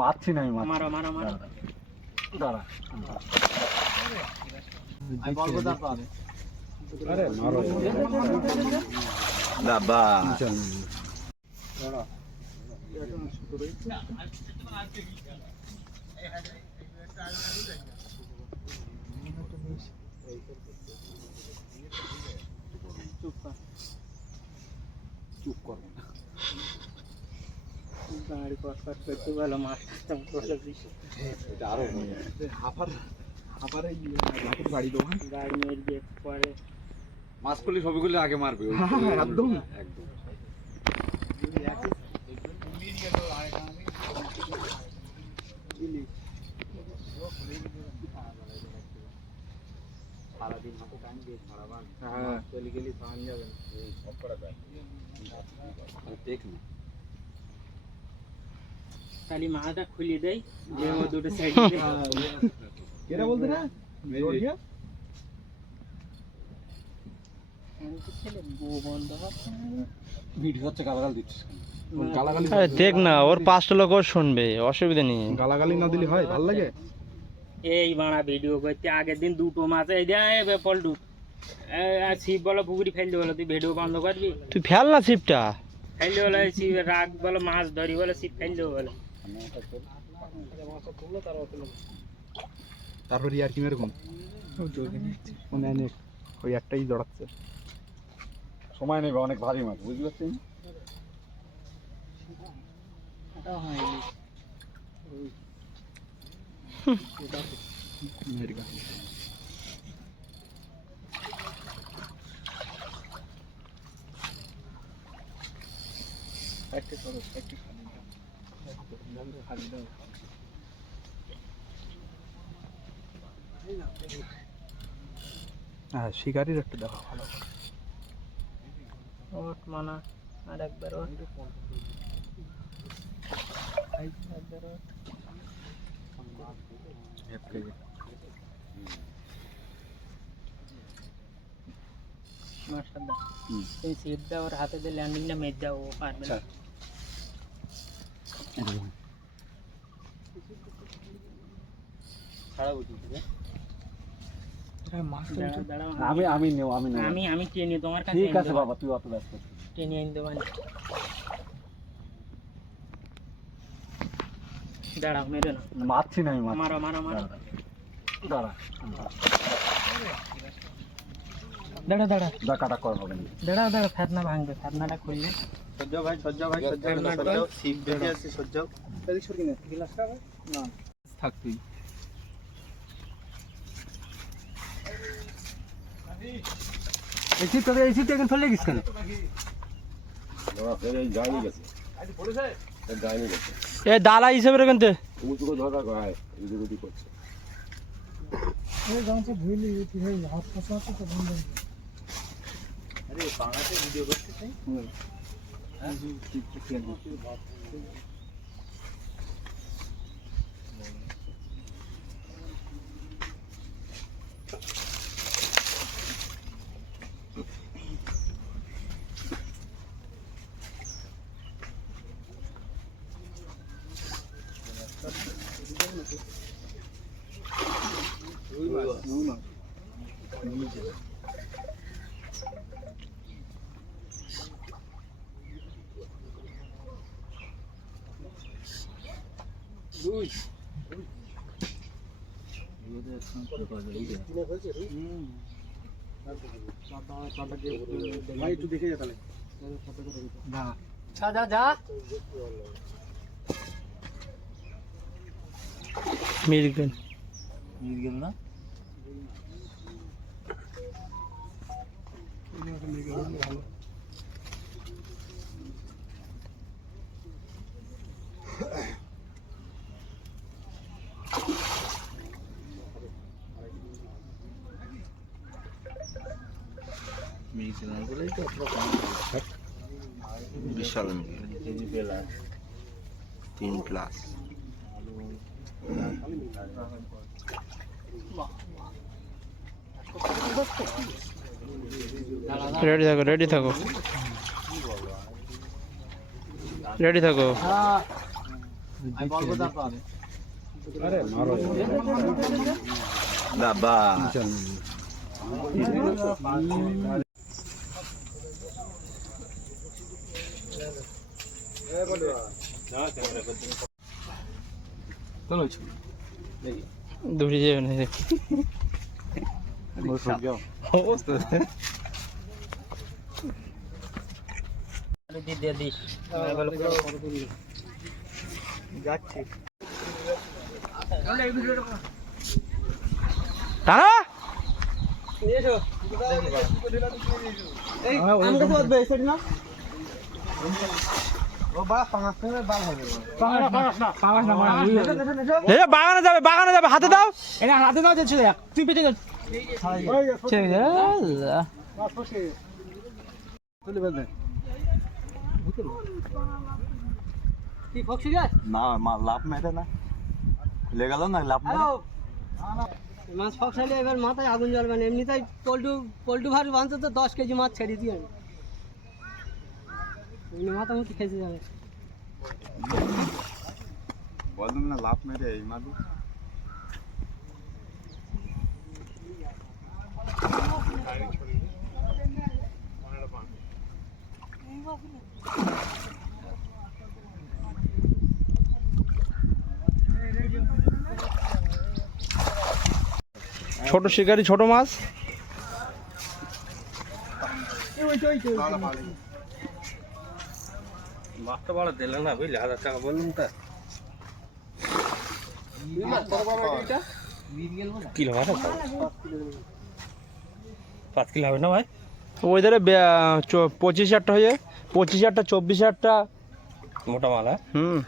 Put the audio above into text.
মারছি না আমি, মারো মারো মারো। দাঁড়া আরে মারো বাবা চুপ কর গাড়ি কটকট করতে ভালো মাছ এটা আরো হাফার হাফারে বাড়ি দোকান গাড়ি মেরে দিয়ে পরে মাছ করলে সবগুলো আগে মারবে একদম একদম সারাদিন হাতে টাইম দিয়ে ছাড়াবার চলে গেলি পান যাবে দেখ না খালি মাথাটা খুলে দেয় যে ও দুটো সাইড কেরা বলতে না ভিডিও হচ্ছে, গালাগাল দিচ্ছিস গালাগালি দেখ না, ওর 5টা লোক শুনবে, অসুবিধা নেই। গালাগালি না দিলে হয়, ভালো লাগে। এই বাড়া ভিডিও করতে আগের দিন দুটো মাছ এই দেয় পল্টু ছিপ বলো পুকুরি ফেলতে বলো, তুই ভিডিও বন্ধ করবি? তুই ফেল না ছিপটা, ফেলতে বলো ছিপ রাগ বলো, মাছ ধরি বলো, ছিপ ফেল দেবো বলো। তারপর ইয়ার কি এরকম ওই একটাই জড়াচ্ছে, সময় নেবে, অনেক ভারী মাছ, বুঝতে পারছেন? হ্যাঁ শিকারির একটা দেখা ভালো ওট মানা আর একবার ওট মাশাআল্লাহ। এই ছিপ দাও ওর হাতে দিয়ে ল্যান্ডিংটা মেরে দাও, ও পারবে না। আমি নেব, আমি টেনে তোমার কাছে ঠিক আছে বাবা, তুই অত ব্যস্ত টেনে এনে দেবো। দাঁড়াও, মেরে না, মারছি না আমি, মারো মারো মারো। দাঁড়া দাঁড়া দাঁড়া দা কাটা কর হবে না, দাঁড়া দাঁড়া, ফেতনা ভাঙবে, ফেতনাটা খুললে সজ্জাও ভাই সজ্জাও সিপ দেখে আসছি সজ্জাও এদিক সর কিনে গ্লাসটা না থাক তুই এই সিটটা এখন ফেলে গেছ কেন? এ দালা হিসেবে কিন্তু আরে বাংলাতে ভিডিও করতেছে ভাই একটু দেখে যা তাহলে যা যা যা মিরগেল না বিশাল 3+। রেডি থাকো, রেডি থাকো, রেডি থাকো। বাবা দৌড়ে যাবে না দিয়ে দিস যাচ্ছি টানা বাগানে যাবে হাতে দাও হাতে দাও যে ছেলে তুই পেটে যা না লাভ মেরে না খুলে গেল না লাভ মেরে মাছ ফকসালে এবার মাথায় আগুন জ্বলবে না এমনিতেই পল্টু ভার বাঁধতে তো 10 কেজি মাছ ছেড়ে দিয়ে আমি মাথামুখি খেতে যাবে বলুন না লাভ মেরে এই মাদু ছোট শিকারি ছোট মাছ মাছটা বড় দিলে না বুঝলি 1000 টাকা বললাম তো কিলো মাছ 5 কিলো হবে না ভাই ওই ধারে 25,000টা হয়ে যায় 25,000টা 24,000টা মোটা মাল হ্যাঁ হুম